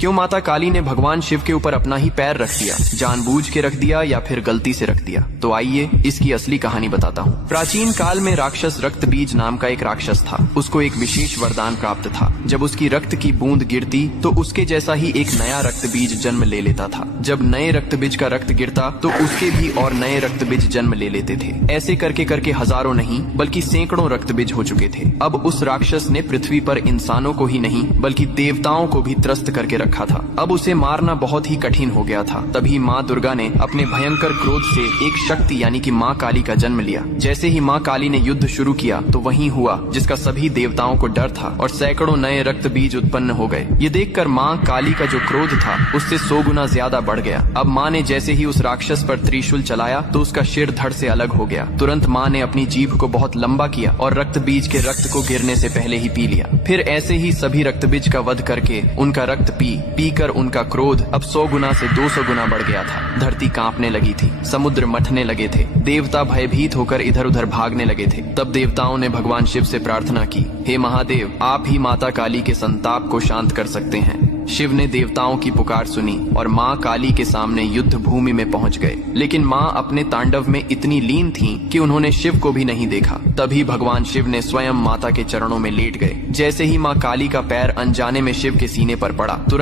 क्यों माता काली ने भगवान शिव के ऊपर अपना ही पैर रख दिया? जानबूझ के रख दिया या फिर गलती से रख दिया? तो आइए इसकी असली कहानी बताता हूँ। प्राचीन काल में राक्षस रक्त बीज नाम का एक राक्षस था। उसको एक विशेष वरदान प्राप्त था। जब उसकी रक्त की बूंद गिरती तो उसके जैसा ही एक नया रक्त बीज जन्म ले लेता था। जब नए रक्त बीज का रक्त गिरता तो उसके भी और नए रक्त बीज जन्म ले लेते थे। ऐसे करके करके हजारों नहीं बल्कि सैकड़ों रक्त बीज हो चुके थे। अब उस राक्षस ने पृथ्वी पर इंसानों को ही नहीं बल्कि देवताओं को भी त्रस्त करके रखा था। अब उसे मारना बहुत ही कठिन हो गया था। तभी माँ दुर्गा ने अपने भयंकर क्रोध से एक शक्ति यानी कि माँ काली का जन्म लिया। जैसे ही माँ काली ने युद्ध शुरू किया तो वही हुआ जिसका सभी देवताओं को डर था और सैकड़ों नए रक्त बीज उत्पन्न हो गए। ये देखकर माँ काली का जो क्रोध था उससे 100 गुना ज्यादा बढ़ गया। अब माँ ने जैसे ही उस राक्षस पर त्रिशूल चलाया तो उसका सिर धड़ से अलग हो गया। तुरंत माँ ने अपनी जीभ को बहुत लंबा किया और रक्त बीज के रक्त को गिरने से पहले ही पी लिया। फिर ऐसे ही सभी रक्त बीज का वध करके उनका रक्त पी कर उनका क्रोध अब 100 गुना से 200 गुना बढ़ गया था। धरती कांपने लगी थी, समुद्र मथने लगे थे, देवता भयभीत होकर इधर उधर भागने लगे थे। तब देवताओं ने भगवान शिव से प्रार्थना की, हे महादेव, आप ही माता काली के संताप को शांत कर सकते हैं। शिव ने देवताओं की पुकार सुनी और माँ काली के सामने युद्ध भूमि में पहुंच गए। लेकिन माँ अपने तांडव में इतनी लीन थीं कि उन्होंने शिव को भी नहीं देखा। तभी भगवान शिव ने स्वयं माता के चरणों में लेट गए। जैसे ही माँ काली का पैर अनजाने में शिव के सीने पर पड़ा, तुरंत